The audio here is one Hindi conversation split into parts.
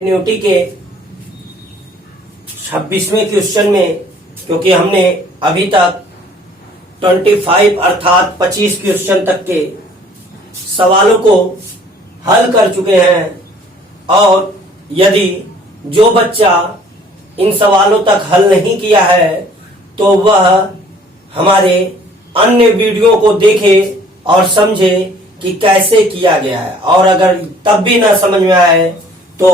कंटिन्यूटी के 26वें क्वेश्चन में, क्योंकि हमने अभी तक 25 अर्थात 25 क्वेश्चन तक के सवालों को हल कर चुके हैं, और यदि जो बच्चा इन सवालों तक हल नहीं किया है तो वह हमारे अन्य वीडियो को देखे और समझे कि कैसे किया गया है, और अगर तब भी ना समझ में आए तो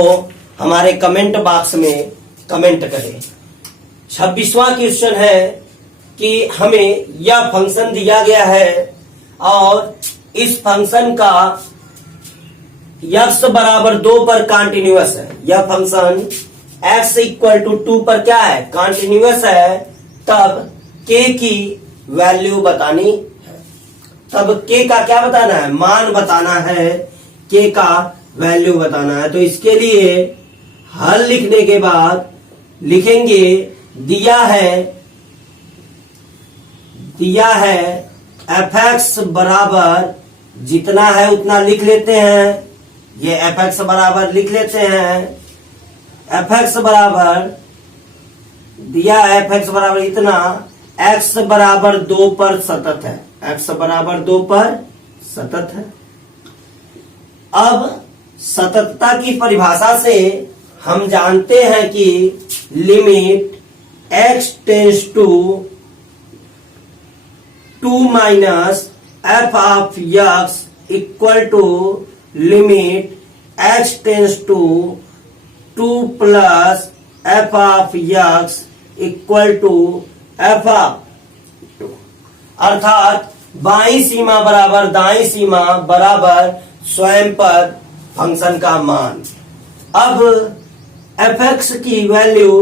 हमारे कमेंट बॉक्स में कमेंट करें। 26वां क्वेश्चन है कि हमें यह फंक्शन दिया गया है और इस फंक्शन का x बराबर 2 पर कॉन्टिन्यूअस है। यह फंक्शन x इक्वल टू 2 पर क्या है, कॉन्टिन्यूअस है। तब k की वैल्यू बतानी है, तब k का क्या बताना है, मान बताना है, k का वैल्यू बताना है। तो इसके लिए हल लिखने के बाद लिखेंगे दिया है f(x) बराबर जितना है उतना लिख लेते हैं। ये f(x) बराबर लिख लेते हैं। f(x) बराबर दिया है, f(x) बराबर इतना, x बराबर 2 पर सतत है, x बराबर 2 पर सतत है। अब सततता की परिभाषा से हम जानते हैं कि limit x tends to 2 minus f of x equal to limit x tends to 2 plus f of x equal to f of, अर्थात बाईं सीमा बराबर दाईं सीमा बराबर स्वयं पद फंक्शन का मान। अब f(x) की वैल्यू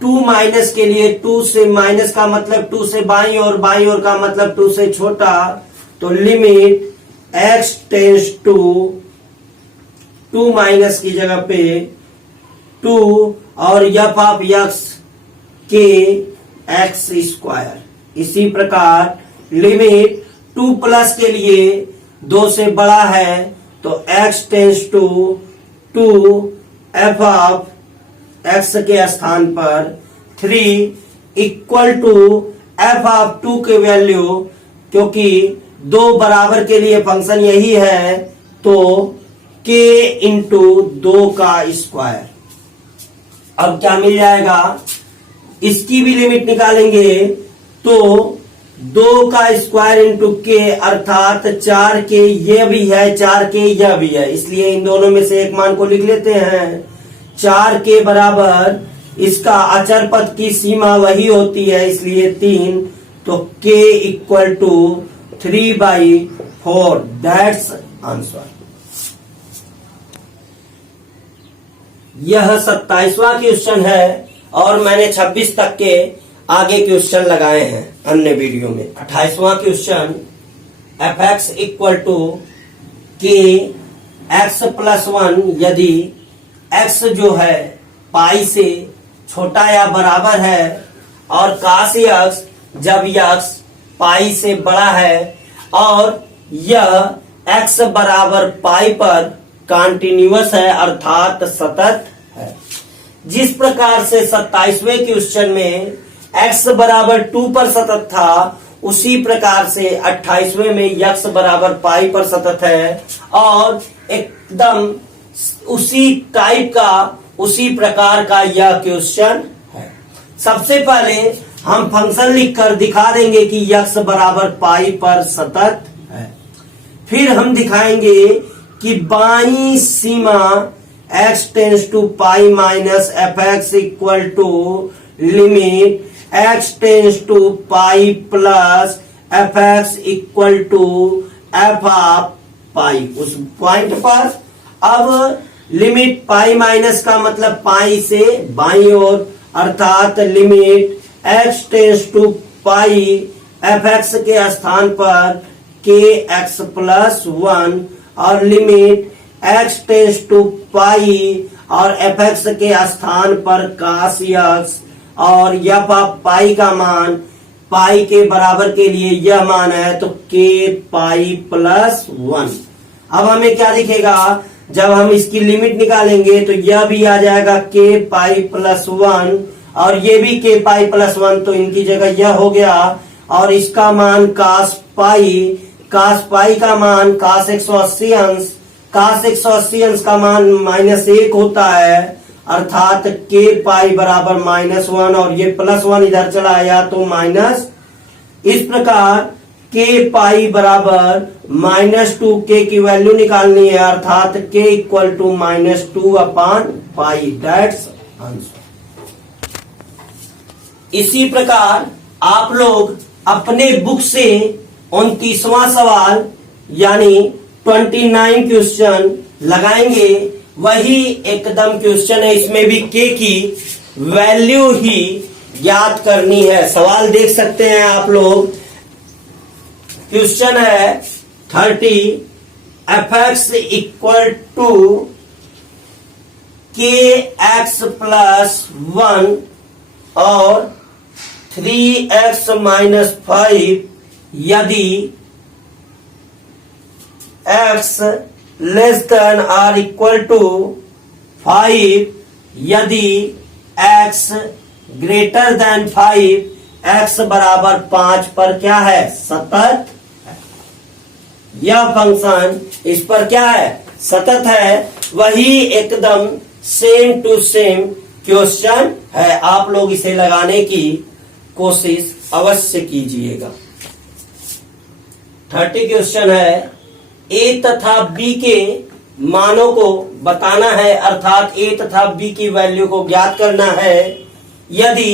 2 माइनस के लिए 2 से माइनस का मतलब 2 से बाईं ओर का मतलब 2 से छोटा, तो limit x tends to 2 minus की जगह पे 2 और f ऑफ x के x स्क्वायर। इसी प्रकार लिमिट 2 प्लस के लिए 2 से बड़ा है तो x tends to 2 f of x के स्थान पर 3 इक्वल टू f ऑफ 2 के वैल्यू, क्योंकि 2 बराबर के लिए फंक्शन यही है, तो k इंटू 2 का स्क्वायर। अब क्या मिल जाएगा, इसकी भी लिमिट निकालेंगे तो 2 का स्क्वायर इंटू k अर्थात 4k, ये भी है 4k, यह भी है, इसलिए इन दोनों में से एक मान को लिख लेते हैं। 4k बराबर इसका अचर पद की सीमा वही होती है, इसलिए 3, तो k equal to 3/4, that's answer. यह 27वां क्वेश्चन है और मैंने 26 तक के आगे क्वेश्चन लगाए हैं अन्य वीडियो में। 28वां question, f(x) equal to k x plus 1 यदि x जो है पाई से छोटा या बराबर है और cos x जब x पाई से बड़ा है और यह x बराबर पाई पर कॉन्टिन्यूअस है अर्थात सतत है। जिस प्रकार से 27वें क्वेश्चन में x बराबर 2 पर सतत था, उसी प्रकार से 28वें में x बराबर पाई पर सतत है, और एकदम उसी टाइप का उसी प्रकार का यह क्वेश्चन है। सबसे पहले हम फंक्शन लिखकर दिखा देंगे कि x बराबर पाई पर सतत है। फिर हम दिखाएंगे कि बाईं सीमा x tends to pi minus f(x) equal to limit x tends to pi plus f(x) equal to f of pi, उस पॉइंट पर। अब लिमिट पाई माइनस का मतलब पाई से बाईं ओर, अर्थात limit x tends to pi f(x) के स्थान पर kx प्लस 1 और limit x tends to pi और f(x) के स्थान पर cos x, और f ऑफ पाई का मान पाई के बराबर के लिए यह मान है, तो k पाई प्लस 1। अब हमें क्या दिखेगा, जब हम इसकी लिमिट निकालेंगे तो यह भी आ जाएगा k पाई प्लस 1 और ये भी k पाई प्लस 1, तो इनकी जगह यह हो गया और इसका मान cos पाई का मान cos 180 अंश, cos 180 अंश का मान -1 होता है, अर्थात k पाई बराबर -1 और ये +1 इधर चला आया तो माइनस। इस प्रकार k पाई बराबर -2, k की वैल्यू निकालनी है, अर्थात k इक्वल टू -2/पाई, दैट्स आंसर। इसी प्रकार आप लोग अपने बुक से 29वां सवाल यानी 29 क्वेश्चन लगाएंगे। वही एकदम क्वेश्चन है, इसमें भी k की वैल्यू ही ज्ञात करनी है। सवाल देख सकते हैं आप लोग। क्वेश्चन है 30, fx equal to kx plus 1 और 3x माइनस 5 यदि x less than or equal to 5, यदि x ग्रेटर देन 5, x बराबर 5 पर क्या है, सतत। यह फंक्शन इस पर क्या है, सतत है। वही एकदम सेम टू सेम क्वेश्चन है। आप लोग इसे लगाने की कोशिश अवश्य कीजिएगा। 30 क्वेश्चन है, a तथा b के मानों को बताना है, अर्थात a तथा b की वैल्यू को ज्ञात करना है। यदि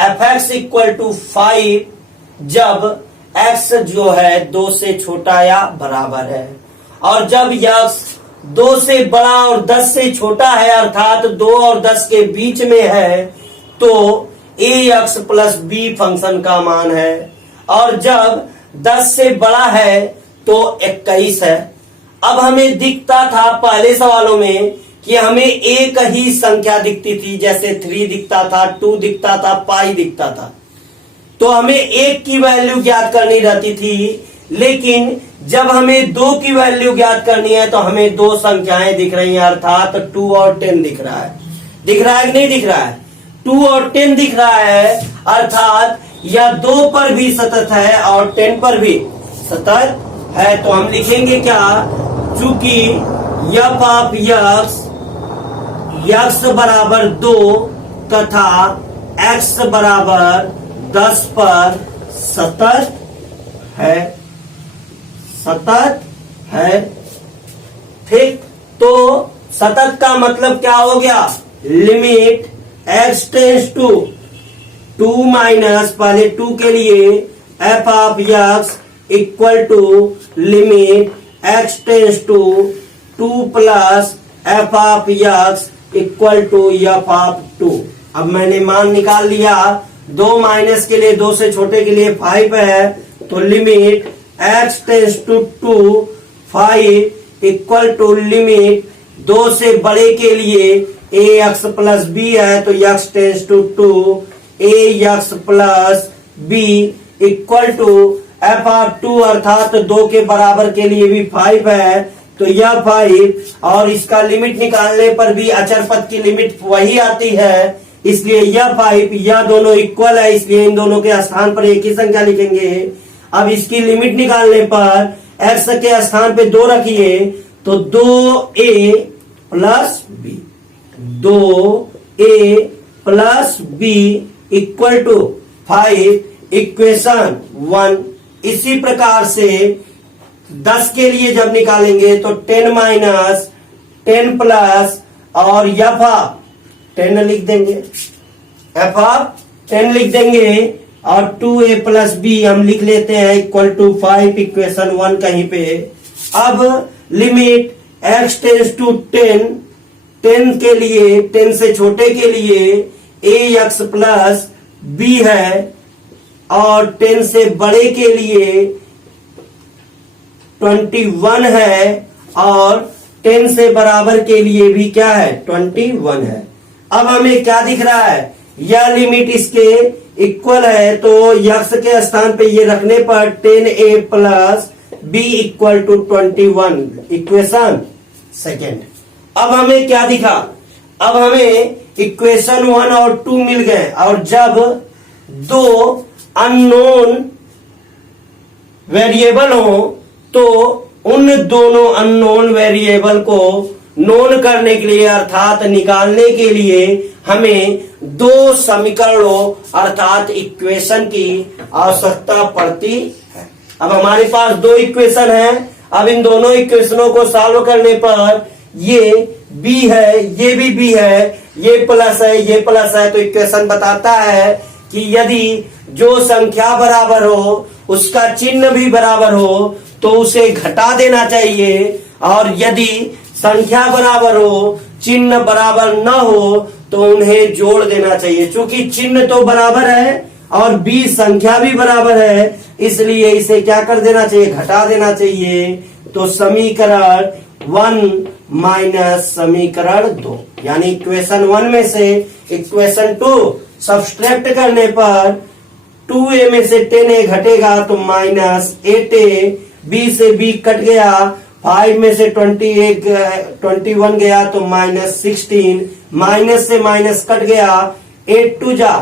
fx इक्वल टू 5 जब x जो है 2 से छोटा या बराबर है, और जब x 2 से बड़ा और 10 से छोटा है, अर्थात 2 और 10 के बीच में है, तो ax प्लस b फंक्शन का मान है। और जब 10 से बड़ा है तो 21 है। अब हमें दिखता था पहले सवालों में कि हमें एक ही संख्या दिखती थी, जैसे 3 दिखता था, 2 दिखता था, पाई दिखता था, तो हमें 1 की वैल्यू ज्ञात करनी रहती थी। लेकिन जब हमें 2 की वैल्यू ज्ञात करनी है तो हमें 2 संख्याएं दिख रही हैं, अर्थात 2 और 10 दिख रहा है। दिख रहा है कि नहीं दिख रहा है? 2 और 10 दिख रहा है, अर्थात यह 2 पर भी सतत है और 10 पर भी सतत है। तो हम लिखेंगे क्या, चूंकि f ऑफ x बराबर 2 तथा x बराबर 10 पर सतत है, सतत है। ठीक, तो सतत का मतलब क्या हो गया, limit x tends to 2 minus, पहले 2 के लिए f of x equal to limit x tends to 2 plus f of x equal to f of 2। अब मैंने मान निकाल लिया। 2 माइनस के लिए, 2 से छोटे के लिए 5 है, तो limit x tends to 2 5 equal to limit 2 से बड़े के लिए ax प्लस b है, तो x tends to 2 ax plus b equal to f of 2, अर्थात 2 के बराबर के लिए भी 5 है, तो यह 5 और इसका लिमिट निकालने पर भी अचर पद की लिमिट वही आती है, इसलिए यह 5, यह दोनों इक्वल है, इसलिए इन दोनों के स्थान पर एक ही संख्या लिखेंगे। अब इसकी लिमिट निकालने पर x के स्थान पे 2 रखिए, तो 2a plus b, 2a plus b equal to 5, equation 1। इसी प्रकार से 10 के लिए जब निकालेंगे तो 10 माइनस 10 प्लस और f ऑफ 10 लिख देंगे, f ऑफ 10 लिख देंगे और 2a प्लस b हम लिख लेते हैं इक्वल टू 5, इक्वेशन 1 कहीं पे। अब लिमिट x टेंस टू 10, 10 के लिए, 10 से छोटे के लिए ax प्लस b है, और 10 से बड़े के लिए 21 है, और 10 से बराबर के लिए भी क्या है, 21 है। अब हमें क्या दिख रहा है, यह लिमिट इसके इक्वल है, तो x के स्थान पे ये रखने पर 10a plus b equal to 21, equation second. अब हमें क्या दिखा, अब हमें इक्वेशन 1 और 2 मिल गए, और जब दो अननोन वेरिएबल हो तो उन दोनों अननोन वेरिएबल को नोन करने के लिए अर्थात निकालने के लिए हमें दो समीकरणों अर्थात इक्वेशन की आवश्यकता पड़ती है। अब हमारे पास दो इक्वेशन है, अब इन दोनों इक्वेशनों को सॉल्व करने पर ये b है, ये भी b है, ये प्लस है, ये प्लस है, तो इक्वेशन बताता है कि यदि जो संख्या बराबर हो उसका चिन्ह भी बराबर हो तो उसे घटा देना चाहिए, और यदि संख्या बराबर हो चिन्ह बराबर न हो तो उन्हें जोड़ देना चाहिए। चूंकि चिन्ह तो बराबर है और b संख्या भी बराबर है, इसलिए इसे क्या कर देना चाहिए, घटा देना चाहिए। तो समीकरण 1 माइनस समीकरण 2, यानी इक्वेशन 1 में से इक्वेशन 2 सब्सट्रैक्ट करने पर 2a में से 10a घटेगा तो माइनस 8a, b से b कट गया, 5 में से 21 गया तो माइनस 16, माइनस से माइनस कट गया, 8 2 जा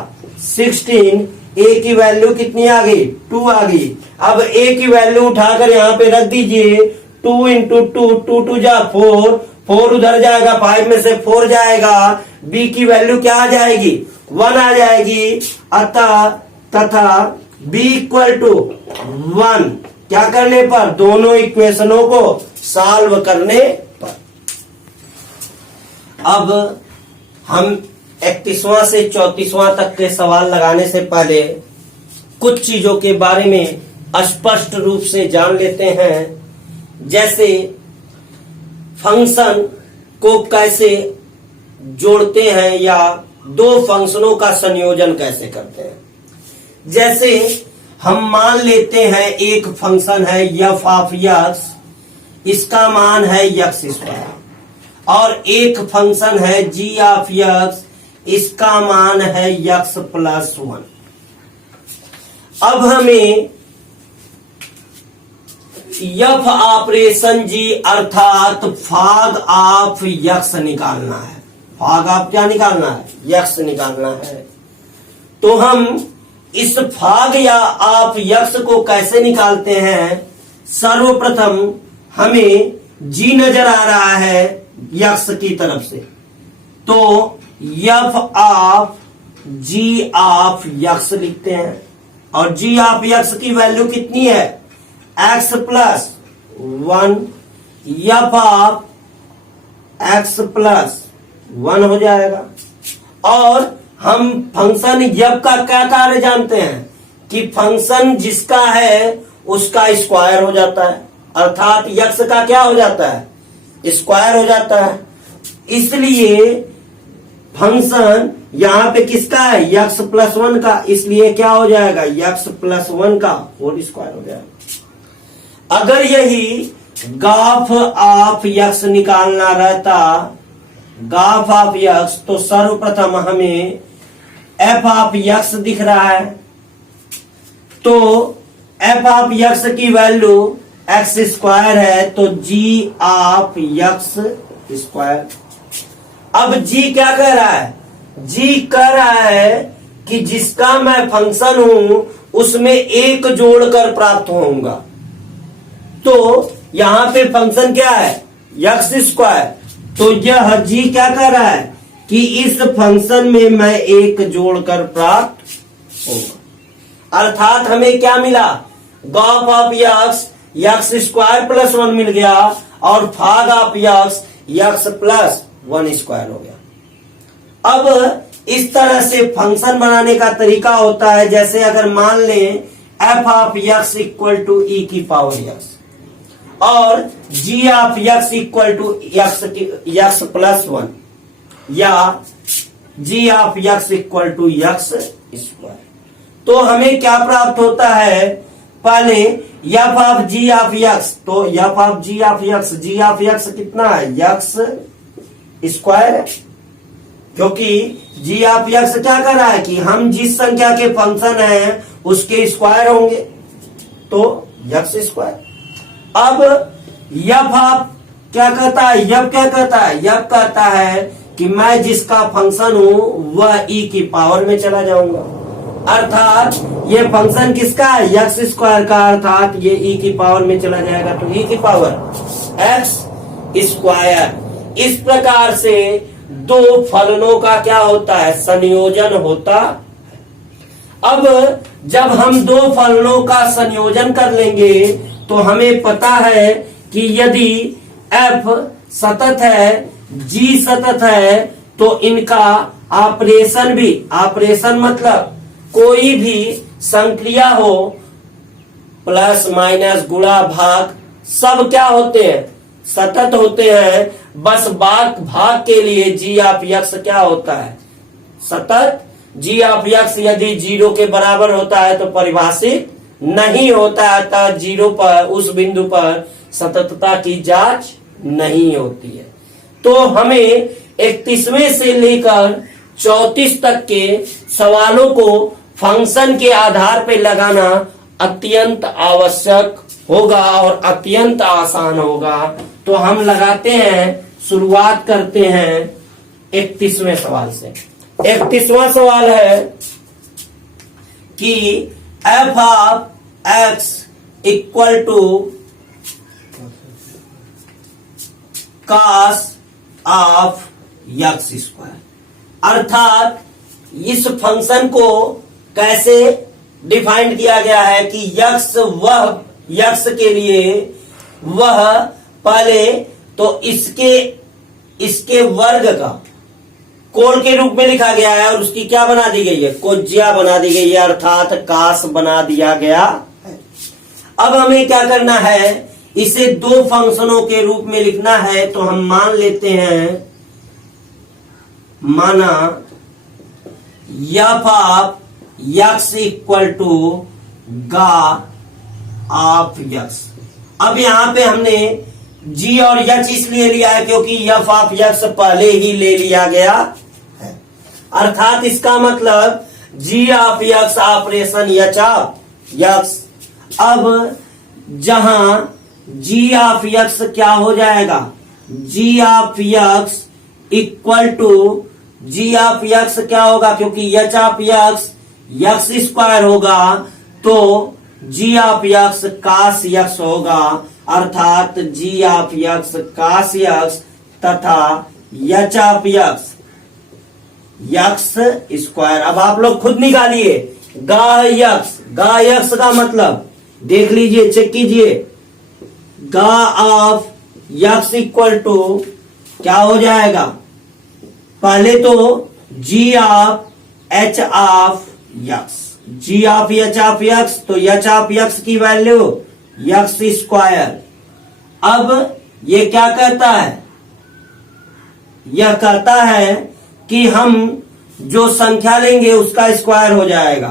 16, a की वैल्यू कितनी आ गई, 2 आ गई। अब a की वैल्यू उठाकर यहाँ पे रख दीजिए, 2 इंटू 2, 2 2 जा 4, 4 उधर जाएगा, 5 में से 4 जाएगा, b की वैल्यू क्या आ जाएगी, 1 आ जाएगी। अतः तथा b इक्वल टू 1 क्या करने पर, दोनों इक्वेशनों को सॉल्व करने पर। अब हम 31वां से 34वां तक के सवाल लगाने से पहले कुछ चीजों के बारे में स्पष्ट रूप से जान लेते हैं, जैसे फंक्शन को कैसे जोड़ते हैं या दो फंक्शनों का संयोजन कैसे करते हैं। जैसे हम मान लेते हैं एक फंक्शन है f ऑफ x, इसका मान है x स्क्वायर, और एक फंक्शन है g ऑफ x, इसका मान है x प्लस 1। अब हमें f ऑपरेशन g अर्थात भाग ऑफ x निकालना है। भाग ऑफ क्या निकालना है, x निकालना है। तो हम इस भाग या ऑफ x को कैसे निकालते हैं, सर्वप्रथम हमें g नजर आ रहा है x की तरफ से, तो f of g of x लिखते हैं, और g ऑफ x की वैल्यू कितनी है, x plus 1, f of x plus 1 हो जाएगा। और हम फंक्शन f का क्या कार्य जानते हैं कि फंक्शन जिसका है उसका स्क्वायर हो जाता है, अर्थात x का क्या हो जाता है, स्क्वायर हो जाता है। इसलिए फंक्शन यहां पे किसका है, x प्लस 1 का, इसलिए क्या हो जाएगा, x प्लस 1 का होल स्क्वायर हो जाएगा। अगर यही गाफ ऑफ x निकालना रहता, गाफ ऑफ x, तो सर्वप्रथम हमें f ऑफ x दिख रहा है, तो f ऑफ x की वैल्यू x स्क्वायर है, तो g ऑफ x स्क्वायर। अब g क्या कह रहा है, g कह रहा है कि जिसका मैं फंक्शन हूं उसमें एक जोड़कर प्राप्त होऊंगा। तो यहां पे फंक्शन क्या है, x स्क्वायर, तो यह g क्या कह रहा है कि इस फंक्शन में मैं एक जोड़कर प्राप्त होगा। अर्थात हमें क्या मिला, गाफ ऑफ x स्क्वायर प्लस 1 मिल गया, और भाग ऑफ x प्लस 1 स्क्वायर हो गया। अब इस तरह से फंक्शन बनाने का तरीका होता है, जैसे अगर मान लें f of x equal to e की पावर x, और g of x equal to x plus 1, या g of x equal to x square. तो हमें क्या प्राप्त होता है, पहले f of g of x, तो f of g of x कितना है, x स्क्वायर है, क्योंकि g ऑफ x क्या कर रहा है कि हम जिस संख्या के फंक्शन है उसके स्क्वायर होंगे, तो x स्क्वायर। अब f ऑफ क्या कहता है, यब क्या कहता है, यब कहता है कि मैं जिसका फंक्शन हूं वह ई की पावर में चला जाऊंगा। अर्थात ये फंक्शन किसका है, एक्स स्क्वायर का, अर्थात ये ई की पावर में चला जाएगा तो ई की पावर एक्स स्क्वायर। इस प्रकार से दो फलनों का क्या होता है, संयोजन होता। अब जब हम दो फलनों का संयोजन कर लेंगे तो हमें पता है कि यदि f सतत है, g सतत है, तो इनका ऑपरेशन भी, ऑपरेशन मतलब कोई भी संक्रिया हो, प्लस माइनस गुणा भाग, सब क्या होते हैं, सतत होते हैं। बस भाग के लिए g ऑफ x क्या होता है, सतत। g ऑफ x यदि 0 के बराबर होता है तो परिभाषित नहीं होता है, अतः 0 पर, उस बिंदु पर सततता की जांच नहीं होती है। तो हमें 31वें से लेकर 34 तक के सवालों को फंक्शन के आधार पर लगाना अत्यंत आवश्यक होगा और अत्यंत आसान होगा। तो हम लगाते हैं, शुरुआत करते हैं 31वें सवाल से। 31वां सवाल है कि f of x equal to cos of x square. अर्थात इस फंक्शन को कैसे डिफाइंड किया गया है कि x के लिए वह पहले तो इसके वर्ग का कोण के रूप में लिखा गया है और उसकी क्या बना दी गई है, कोज्या बना दी गई है, अर्थात कास बना दिया गया है। अब हमें क्या करना है, इसे दो फंक्शनों के रूप में लिखना है। तो हम मान लेते हैं, माना f of x equal to गा ऑफ x। अब यहां पे हमने g और h इसलिए लिया है क्योंकि f ऑफ x पहले ही ले लिया गया है। अर्थात इसका मतलब g of x operation h of x। अब जहां g ऑफ x क्या हो जाएगा, g of x equal to g of x क्या होगा, क्योंकि h ऑफ x स्क्वायर होगा तो g of x cos x होगा। अर्थात g of x cos x तथा h ऑफ x स्क्वायर। अब आप लोग खुद निकालिए, गा x का मतलब देख लीजिए, चेक कीजिए, गा ऑफ x इक्वल टू क्या हो जाएगा, पहले तो g of h of x, g of h of x, तो h ऑफ x की वैल्यू x स्क्वायर। अब ये क्या कहता है, यह कहता है कि हम जो संख्या लेंगे उसका स्क्वायर हो जाएगा।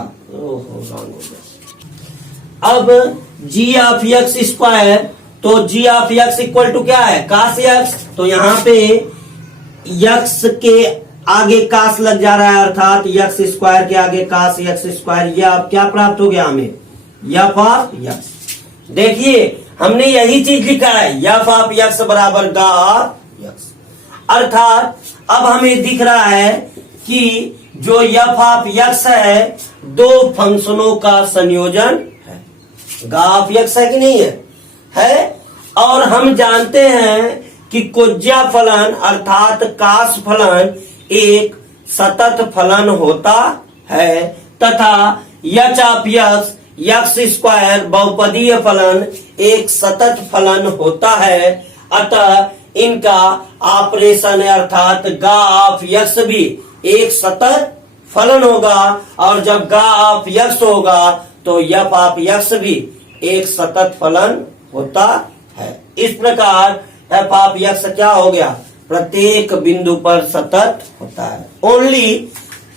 अब g ऑफ x स्क्वायर, तो g of x equal to क्या है, cos x। तो यहां पे x के आगे कास लग जा रहा है, अर्थात x स्क्वायर के आगे cos x स्क्वायर। यह अब क्या प्राप्त हो गया हमें, f ऑफ x। देखिए हमने यही चीज लिखा है, f ऑफ x बराबर गा ऑफ x। अर्थात अब हमें दिख रहा है कि जो f ऑफ x है दो फंक्शनों का संयोजन है। गा ऑफ x है कि नहीं है? और हम जानते हैं कि कोज्या फलन अर्थात कास फलन एक सतत फलन होता है तथा h ऑफ x स्क्वायर बहुपदीय फलन एक सतत फलन होता है। अतः इनका ऑपरेशन अर्थात गा ऑफ x भी एक सतत फलन होगा और जब गा ऑफ x होगा तो f ऑफ x भी एक सतत फलन होता है। इस प्रकार f ऑफ x क्या हो गया, प्रत्येक बिंदु पर सतत होता है। ओनली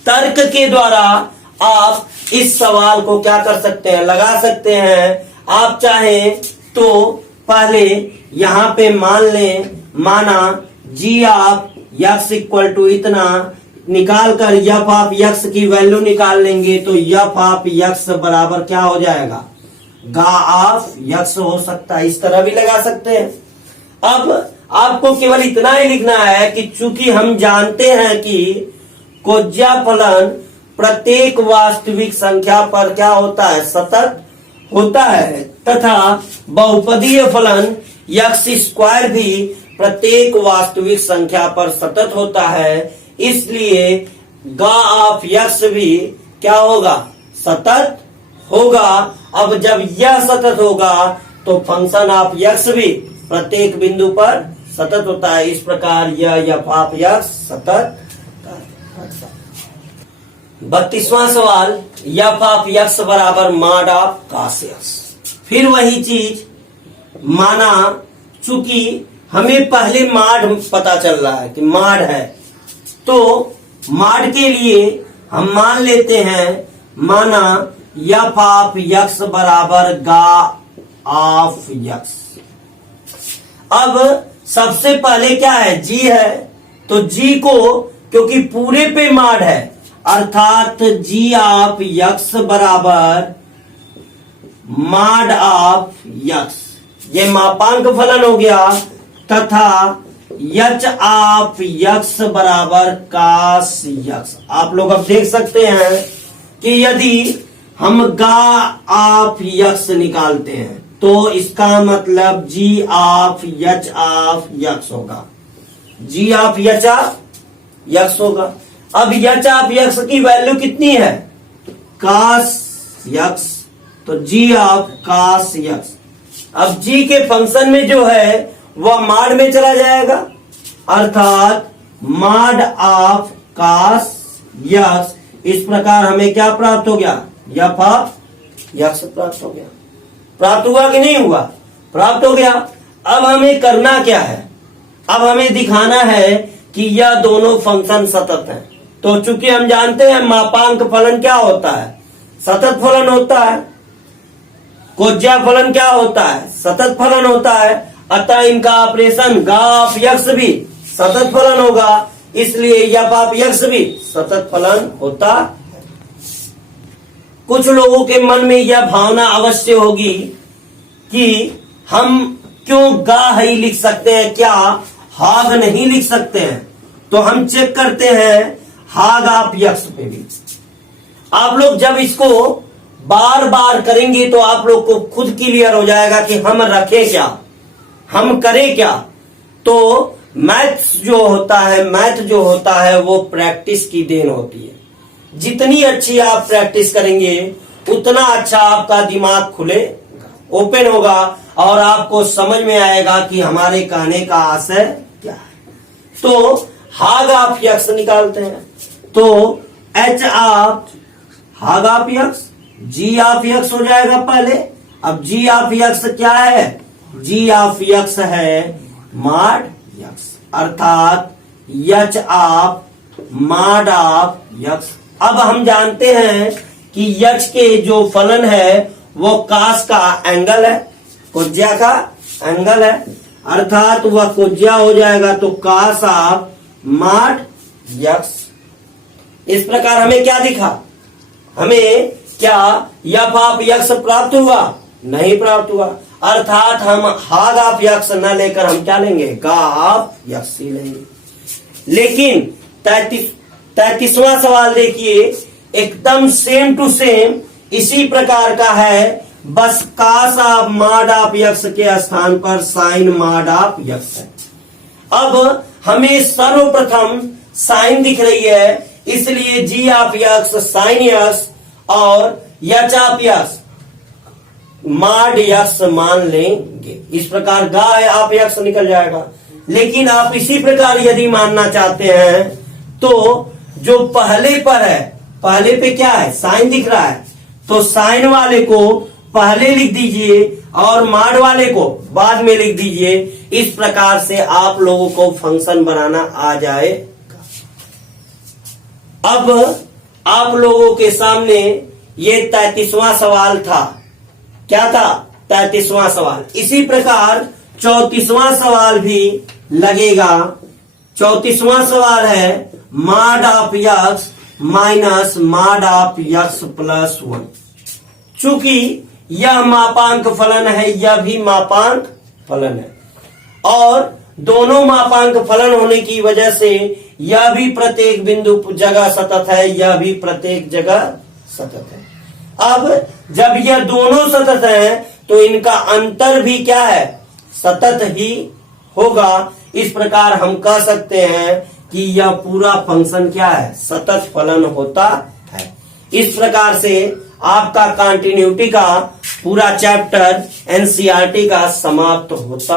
तर्क के द्वारा आप इस सवाल को क्या कर सकते हैं, लगा सकते हैं। आप चाहें तो पहले यहां पे मान लें, माना g of x equal to इतना, निकाल कर f ऑफ x की वैल्यू निकाल लेंगे तो f ऑफ x बराबर क्या हो जाएगा, गा ऑफ x हो सकता है। इस तरह भी लगा सकते हैं। अब आपको केवल इतना ही लिखना है कि चूंकि हम जानते हैं कि कोज्या फलन प्रत्येक वास्तविक संख्या पर क्या होता है, सतत होता है, तथा बहुपदीय फलन यक्स स्क्वायर भी प्रत्येक वास्तविक संख्या पर सतत होता है, इसलिए गा ऑफ यक्स भी क्या होगा, सतत होगा। अब जब यह सतत होगा तो फंक्शन ऑफ यक्स भी प्रत्येक बिंदु पर सतत होता है। इस प्रकार यह एफ ऑफ यक्स सतत। 32वां सवाल, एफ ऑफ यक्स बराबर मॉड ऑफ कॉस यक्स। फिर वही चीज, माना चूंकि हमें पहले मॉड पता चल रहा है कि मॉड है, तो मॉड के लिए हम मान लेते हैं, माना एफ ऑफ यक्स बराबर गा ऑफ यक्स। अब सबसे पहले क्या है, जी है, तो जी को क्योंकि पूरे पे मॉड है, अर्थात जी ऑफ यक्स बराबर मॉड ऑफ यक्स, ये मापांक फलन हो गया, तथा यच ऑफ यक्स बराबर कास यक्स। आप लोग अब देख सकते हैं कि यदि हम गा ऑफ यक्स निकालते हैं तो इसका मतलब जी ऑफ यच ऑफ यक्स होगा, जी ऑफ यच ऑफ यक्स होगा। अब यच ऑफ यक्स की वैल्यू कितनी है, कास यक्स, तो जी ऑफ कास यक्स। अब जी के फंक्शन में जो है वह मॉड में चला जाएगा, अर्थात मॉड ऑफ कास यक्स। इस प्रकार हमें क्या प्राप्त हो गया, एफ ऑफ यक्स प्राप्त हो गया। प्राप्त हुआ कि नहीं हुआ, प्राप्त हो गया। अब हमें करना क्या है, अब हमें दिखाना है कि यह दोनों फंक्शन सतत हैं। तो चूंकि हम जानते हैं मापांक फलन क्या होता है, सतत फलन होता है, कोज्या फलन क्या होता है, सतत फलन होता है, अतः इनका ऑपरेशन गा ऑफ यक्स भी सतत फलन होगा, इसलिए एफ ऑफ यक्स भी सतत फलन होता है। कुछ लोगों के मन में यह भावना अवश्य होगी कि हम क्यों गा ही लिख सकते हैं, क्या हाग नहीं लिख सकते हैं? तो हम चेक करते हैं हाग ऑफ यक्स पे भी। आप लोग जब इसको बार बार करेंगे तो आप लोग को खुद क्लियर हो जाएगा कि हम रखें क्या, हम करें क्या। तो मैथ्स जो होता है वो प्रैक्टिस की देन होती है। जितनी अच्छी आप प्रैक्टिस करेंगे उतना अच्छा आपका दिमाग खुले ओपन होगा और आपको समझ में आएगा कि हमारे कहने का आशय क्या है। तो हाग ऑफ यक्स निकालते हैं, तो एच ऑफ हाग of x g of x हो जाएगा पहले। अब जी ऑफ यक्स क्या है, जी ऑफ यक्स है मॉड यक्स, अर्थात h of mod of x. अब हम जानते हैं कि यच के जो फलन है वो कास का एंगल है, कोज्या का एंगल है, अर्थात वह कोज्या हो जाएगा, तो कास ऑफ मॉड यक्स। इस प्रकार हमें क्या दिखा, हमें क्या एफ ऑफ यक्स प्राप्त हुआ, नहीं प्राप्त हुआ, अर्थात हम हाग ऑफ यक्स न लेकर हम क्या लेंगे, गा ऑफ यक्स ही लेंगे। लेकिन 33वां सवाल देखिए, एकदम सेम टू सेम इसी प्रकार का है, बस कास ऑफ मॉड ऑफ यक्स के स्थान पर साइन मॉड ऑफ यक्स है। अब हमें सर्वप्रथम साइन दिख रही है, इसलिए जी ऑफ यक्स साइन यक्स और यच ऑफ यक्स मॉड यक्स मान लेंगे। इस प्रकार गा ऑफ यक्स निकल जाएगा। लेकिन आप इसी प्रकार यदि मानना चाहते हैं तो जो पहले पर है, पहले पे क्या है, साइन दिख रहा है, तो साइन वाले को पहले लिख दीजिए और मॉड वाले को बाद में लिख दीजिए। इस प्रकार से आप लोगों को फंक्शन बनाना आ जाएगा। अब आप लोगों के सामने ये 33वां सवाल था। क्या था, 33वां सवाल। इसी प्रकार 34वां सवाल भी लगेगा। 34वां सवाल है mod of x minus mod of x plus 1। चूंकि यह मापांक फलन है, यह भी मापांक फलन है, और दोनों मापांक फलन होने की वजह से यह भी प्रत्येक बिंदु जगह सतत है, यह भी प्रत्येक जगह सतत है। अब जब यह दोनों सतत हैं तो इनका अंतर भी क्या है, सतत ही होगा। इस प्रकार हम कह सकते हैं कि यह पूरा फंक्शन क्या है, सतत फलन होता है। इस प्रकार से आपका कंटिन्यूटी का पूरा चैप्टर एनसीईआरटी का समाप्त होता